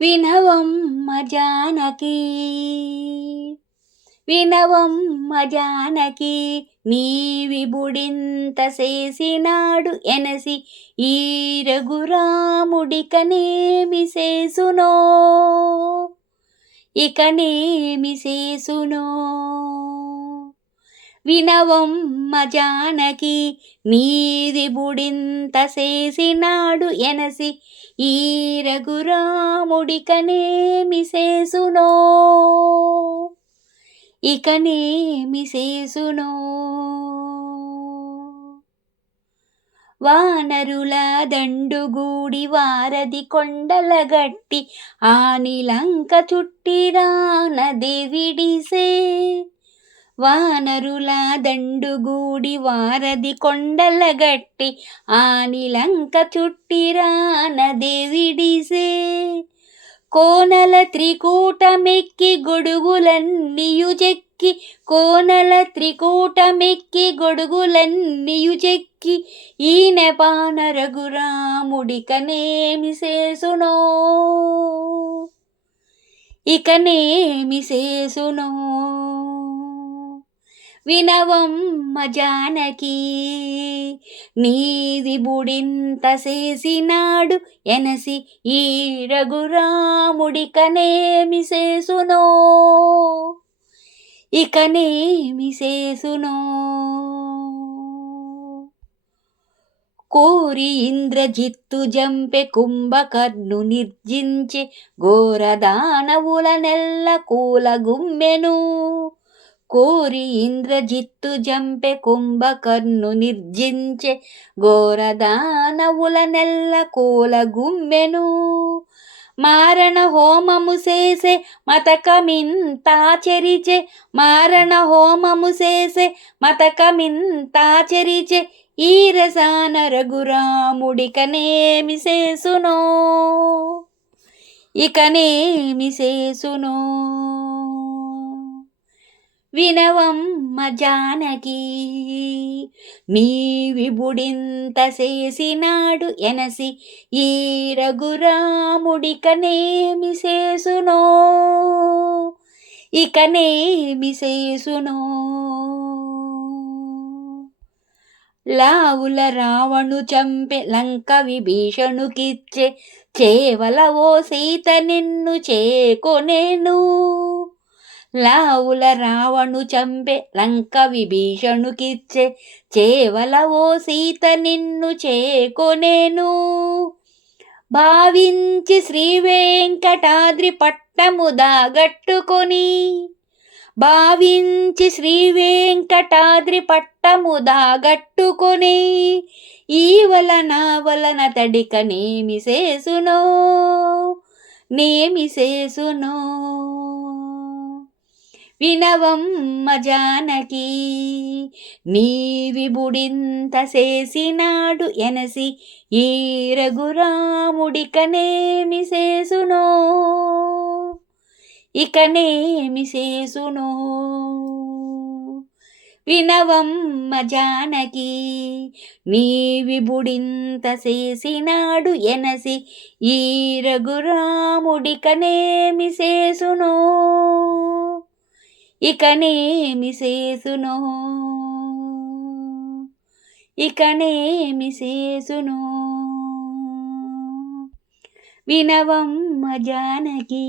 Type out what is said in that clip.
వినవమ్మ జానకి, వినవమ్మ జానకి, నీ విభుడింత చేసినాడు ఎనసి ఈ రఘురాముడికనేమి చేసునో, ఇకనేమి చేసునో. వినవమ్మ జానకి, నీది బుడింత చేసినాడు ఎనసి ఈ రఘురాముడికనేమి చేసునో, ఇకనేమి చేసునో. వానరుల దండుగూడి వారధి కొండలగట్టి ఆనిలంక చుట్టిరానది విడిసే, వానరుల దండుగూడి వారధి కొండలగట్టి ఆనిలంక చుట్టిరానది విడిసే, కోనల త్రికూటమెక్కి గొడుగులన్నీయు చెక్కి, కోనల త్రికూటమెక్కి గొడుగులన్నీయు చెక్కి ఈ నెపాన రఘురాముడికనేమి చేసునో, ఇకనేమి చేసునో. వినవమ్మ జానకి, నీది బుడింత చేసినాడు ఎనసి ఈ రఘురాముడికనేమి చేసునో, ఇకనేమి చేసునో. కోరి ఇంద్రజిత్తు జంపె కుంభకర్ణు నిర్జించె ఘోరదానవుల నెల్ల కూలగుమ్మెను, కోరి ఇంద్రజిత్తు జంపె కుంభకర్ణు నిర్జించె ఘోరదానవుల నెల్ల కూలగుమ్మెను, మారణ హోమము చేసే మతకమింతాచరిచె, మారణ హోమము చేసే మతకమింతాచరిచె ఈ రసాన రఘురాముడికనేమి చేసునో, ఇకనేమి చేసునో. వినవమ్మ జానకి, నీ విభుడింత చేసినాడు ఎనసి ఈ రఘురాముడికనేమి చేసునో, ఇకనేమి చేసునో. లావుల రావణు చంపె లంక విభీషణుకిచ్చే, చేవల ఓ సీత నిన్ను చేకొనేను, లావుల రావణు చంపె లంక విభీషణుకిచ్చే, చేవల ఓ సీత నిన్ను చేకొనేను, భావించి శ్రీ వెంకటాద్రి పట్టము దాగట్టుకొని, భావించి శ్రీ వెంకటాద్రి పట్టము దాగట్టుకొని ఈ వలన వలన తడికనేమి చేసునో, నేమి చేసునో. వినవమ్మ జానకి, నీ విభుడింత చేసినాడు ఎనసి ఈ రఘురాముడికనేమి చేసునో, ఇకనేమి చేసునో. వినవమ్మ జానకి, నీ విభుడింత చేసినాడు ఎనసి ఈ రఘురాముడికనేమి చేసునో, ఇకనేమి చేసునో, ఇకనేమి చేసునో. వినవమ్మ జానకి.